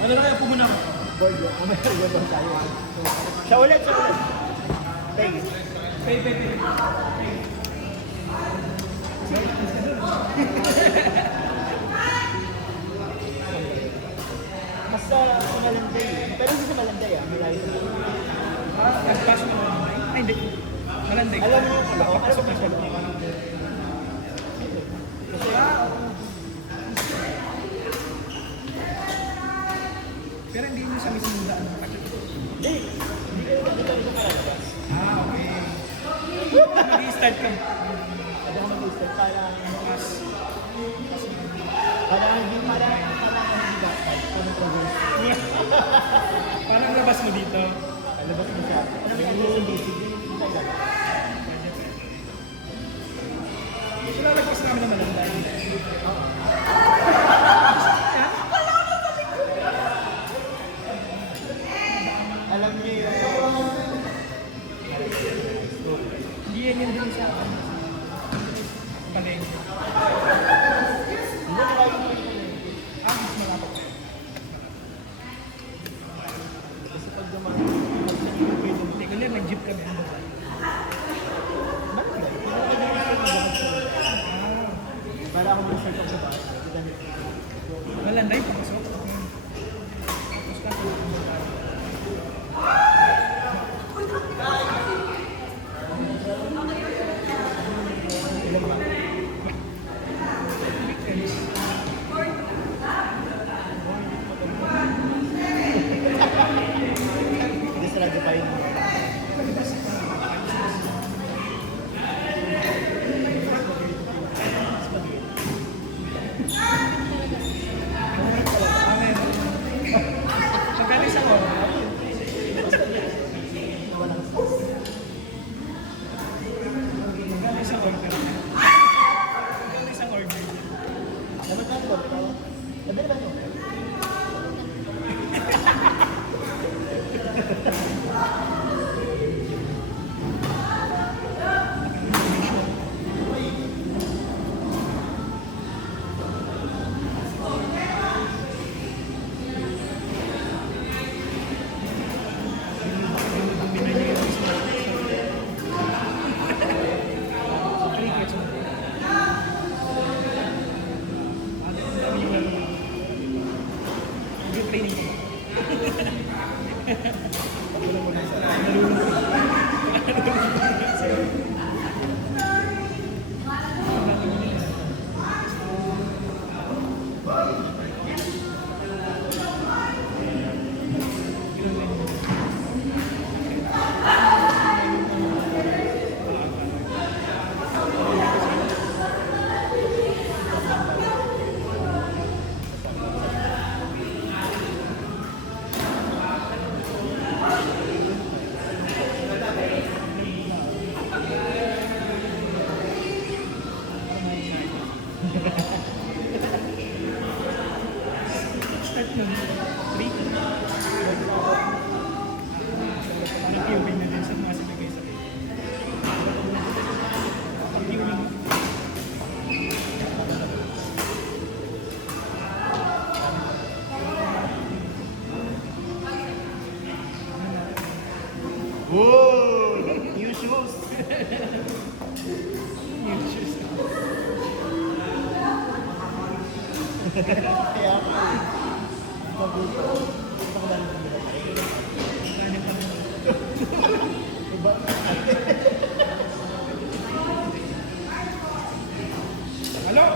Ano na kaya po muna ako? Board, may ba tayo? Siya ulit. Pay. Mas sa Malanday. Pero hindi sa Malanday malayo sa Nag-pass mo naman. Ay, hindi. Malanday. Alam mo yung Papasok na siya. Pero hindi mo sa mismong daan ng pagkat. Hindi kami sa Caracas. Okay. Mag-i-start ka. Sabi ko mag-start Mas. parang hindi ba parang province. Parang labas mo dito. Labas mo siya. Ano may admission basic? So, lalagpas namin ng Malanday. Alam niyo yun. Hindi yan yung din sa palengke. Hindi malayo mo yun. Mas malapit. Kasi pag dumaan, pag sa iyo pwede mo. Hindi ko lang, nag-jeep kami. Para ako mag-start ako sa bahay. Malanday, pumasok. Tapos ka, Hindi sa radyo pa yun. magkano isang oras? Nawalang stress. Magkano isang order? Magkano isang order? Dapat na ito. Sabi naman yun. Start nun. 3. Nag-viewing na din sa mga sinagay sa pag-viewing. Whoa! New shoes! Yung shoes. Kaya ako eh. Mabuto. Ito ko lang naman nila. Iba. Hello?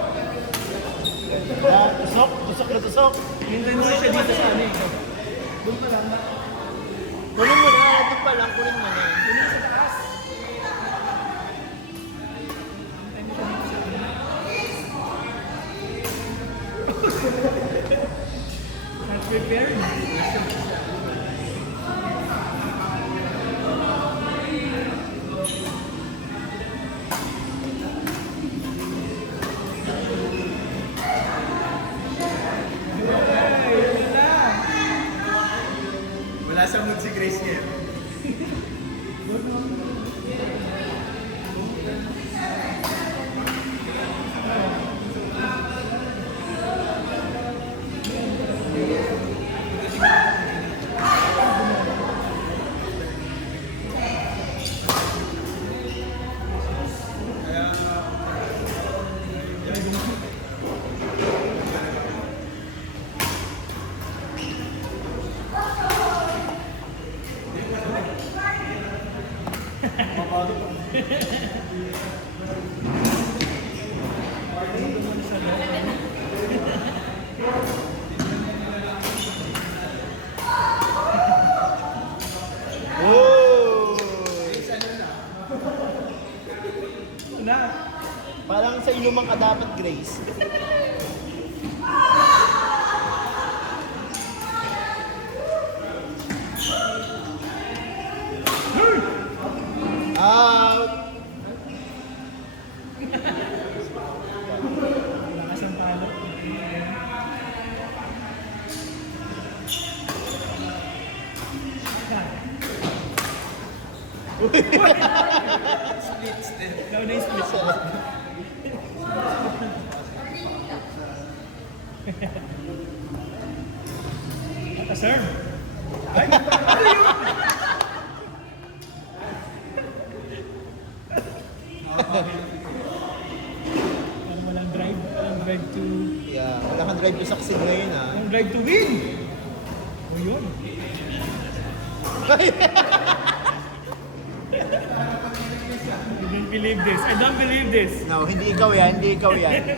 Tusok! Tusok na tusok! Minsan mo siya dito sa ano eh. Doon pa lang. Kunin mo na. Ito pa lang. Kunin mo na. Doon sa taas. Not prepared. Wala sa mood si Grace niya. inuman ka dapat, Grace. Out! Lakas ang talo. Split step. Ikaw na yung split. Sir. Ay! Parang walang drive. Walang drive to... Yeah, wala kang drive to succeed ngayon ah. Walang drive to win! O yun. I don't believe this. I don't believe this. No, hindi ikaw yan, hindi ikaw yan.